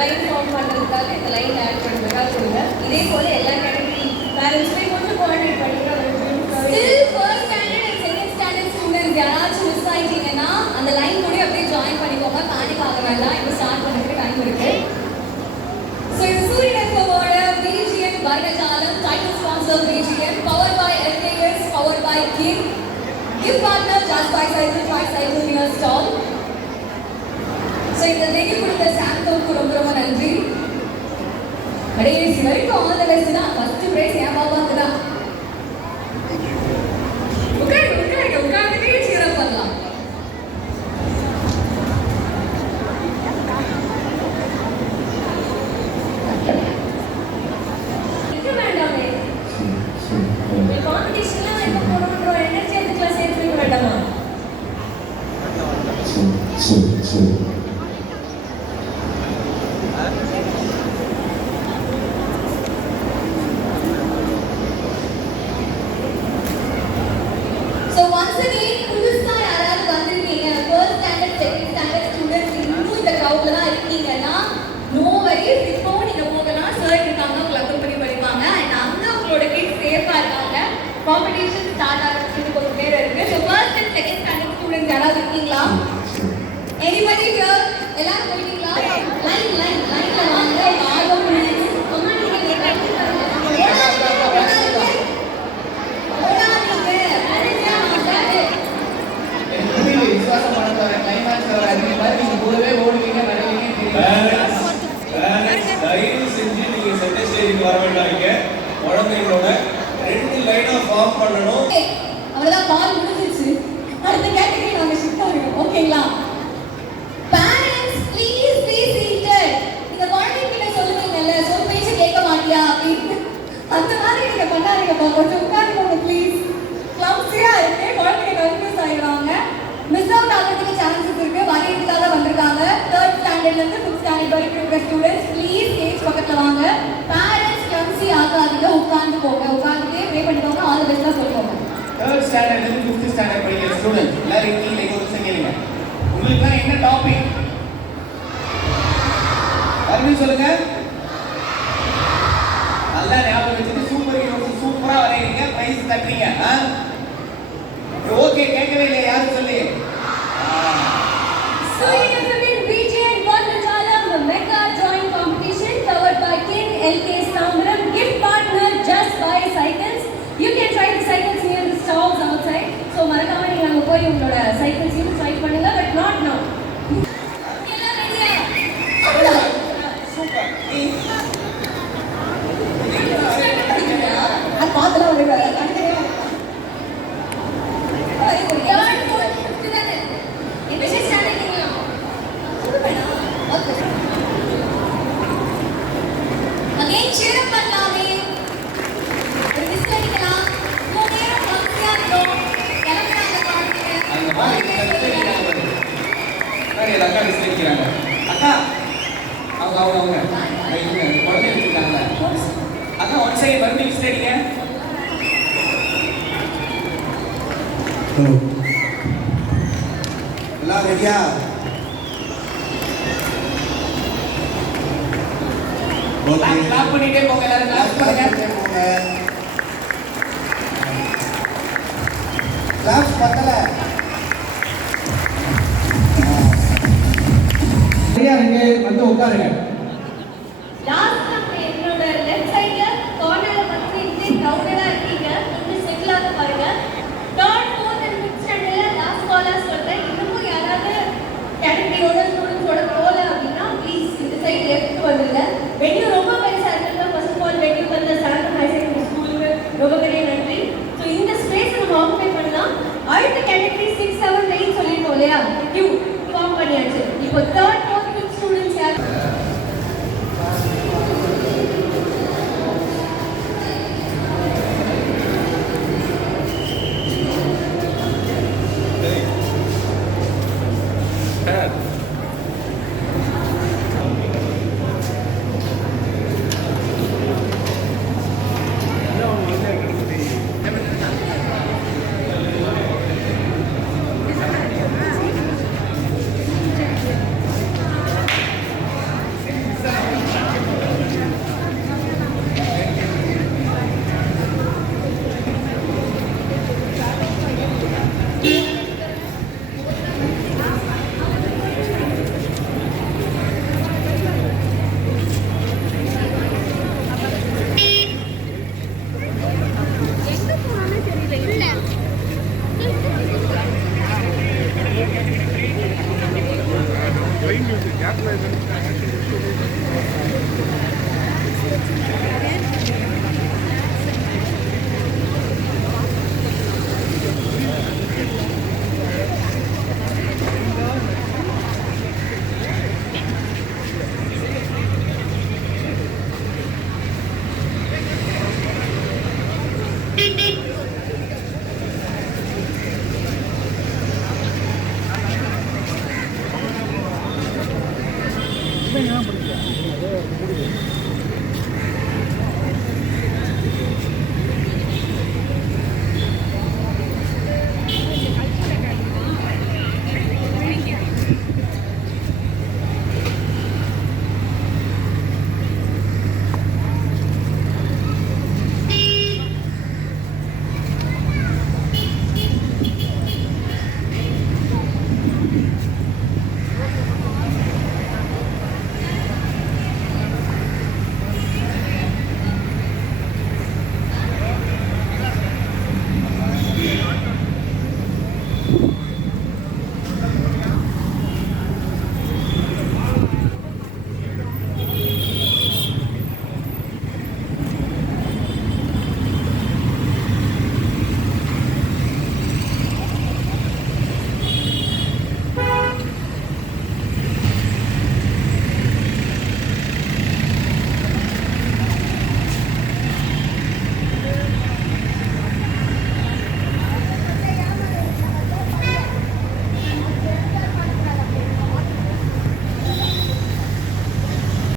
Line form பண்ணுறதுக்காக இந்த line add பண்ணுறதுக்காக சொல்லுங்க. இதே போல எல்லா கேட்டகரி பேரண்ட்ஸுமே கொஞ்சம் கோஆர்டினேட் பண்ணிக்கிறோம். Still first standard and second standard students யாராச்சும் மிஸ் ஆயிட்டீங்கன்னா அந்த லைன் கூட அப்படியே ஜாயின் பண்ணிக்கோங்க. பேனிக் ஆக வேண்டாம், இப்போ ஸ்டார்ட் பண்ணுறதுக்கு டைம் இருக்கு. ஸோ இது சூரியன் எஃப்எம்மோட பிஜிஎம் வர்ணஜாலம் title sponsor BGM power by LKS power by கிம் கிஃப்ட் பார்ட்னர் ஜாஸ் by cycle near stall. So இந்த வெகு கொடுத்த சாந்தோக்கு ரொம்ப ரொம்ப நன்றி. கடைசி வரைக்கும் ஆல் தி பெஸ்ட் தான். ஃபர்ஸ்ட் பிரைஸ் என் பாப்பாக்கு தான். உட்காந்துட்டே சீரப் பண்ணலாம். வேண்டாமே காம்படிஷன்லாம் எப்போ போடுறோன்ற எனர்ஜி அதுக்குலாம் சேர்த்து வைக்க வேண்டாமா? காம்படிஷன் ஸ்டார்ட் ஆகிறதுக்கு கொஞ்சம் பேர் இருக்கு. So first and second standard students யாராவது இருக்கீங்களா? Anybody here? எல்லாரும் போயிட்டீங்களா? லைன்ல வாங்க. ஆர்வம் இருக்கு. அம்மா நீங்க அவ்வளவுதான், பால் முடிஞ்சிச்சு. அடுத்த கேட்டகரி நாங்க ஷிஃப்ட் ஆகிறோம். ஓகேங்களா? Parents please be seated. நீங்க குழந்தைகிட்ட சொல்லுவீங்கல்ல, சொல் பேச்சு கேட்க மாட்டியா அப்படின்னு, அந்த மாதிரி நீங்க பண்ணாதீங்கப்பா. கொஞ்சம் உட்காந்துக்கோங்க ப்ளீஸ். கிளம்ஸியா இருக்கு, குழந்தைங்க கன்ஃபியூஸ் ஆகிடுவாங்க. மிஸ் அவுட் ஆகிறதுக்கு சான்சஸ் இருக்கு. வரையறதுக்காக வந்திருக்காங்க. தேர்ட் ஸ்டாண்டர்ட்ல இருந்து ஃபிஃப்த் ஸ்டாண்டர்ட் வரைக்கும் இருக்கிற ஸ்டூடெண்ட்ஸ் ப்ளீஸ் ஸ்டேஜ் பக்கத்துல வாங்க. பேரண்ட்ஸ் கிளம்ஸி ஆகாதீங்க, உட்காந்துக்கோங்க. உட்காந்துட்டே ப்ரே பண்ணிக்கோங்க. ஆல் தி பெஸ்ட் சொல்லுவாங்க. தேர்ட் ஸ்டாண்டர்ட்ல இருந்து ஃபிஃப்த் ஸ்டாண்டர்ட் படிக்கிற ஸ்டூடெண்ட்ஸ் எல்லாரும் கீழே ஒரு நிமிஷம் கேளுங்க. உங்களுக்கு என்ன டாபிக் மறுபடியும் சொல்லுங்க. நல்லா ஞாபகம் வச்சுட்டு சூப்பர் ஹீரோஸ் சூப்பரா வரையறீங்க, பிரைஸ் தட்டுறீங்க. ஓகே, கேட்கவே இல்லை. யாரும் சொல்லி LKS Tambaram gift partner just buy cycles. You can try the cycles near the stalls outside. So மறக்காம நீங்க அங்க போய் உங்களோட சைக்கிள்ஸையும் ட்ரை பண்ணுங்க, பட் நாட் நவ. எல்லாம் ரெடியா? சூப்பர். அது பாத்தலாம் வந்து அடுத்து யார் போன் கொடுத்தது? இந்த ஸ்டாண்டர்ட் இருக்கீங்களா? சூப்பர்டா. ஓகே. அகைன் cheer up பண்ணலாமே. ஒரு விசில் அடிக்கலாம். மூணு நேரம் காமிச்சியா இருக்கோம். கிளம்புறாங்க குழந்தைங்க. அந்த மாதிரி கத்துக்கிறாங்க. சரி, அக்கா விசிலிக்கிறாங்க. அக்கா அவங்க குழந்தை வச்சிருக்காங்க. அக்கா ஒன் சைடு மறுபடியும் விசில் அடிங்க. எல்லாம் ரெடியா? கிளாப் பண்ணிட்டே போங்க. எல்லாரும் கிளாப் பண்ணுங்க. கிளாஸ் பத்தல. சரியா நீங்க வந்து உட்காருங்க. லாஸ்ட் நம்ம என்னோட லெஃப்ட் சைடுல கார்னர்ல வந்து இந்த கிரவுடடா இருக்கீங்க. கொஞ்சம் செட்டில் ஆக பாருங்க. தேர்ட் ஃபோர்த் அண்ட் ஃபிஃப்த் ஸ்டாண்டர்ட்ல லாஸ்ட் காலா சொல்றேன். இன்னும் யாராவது கேட்டகரியோட ஸ்டூடெண்ட்ஸோட போல அப்படின்னா ப்ளீஸ் இந்த சைடு லெஃப்ட் வந்துருங்க. வெனியூ ரொம்ப பெருசா இருக்குன்னா ஃபர்ஸ்ட் ஆஃப் ஆல்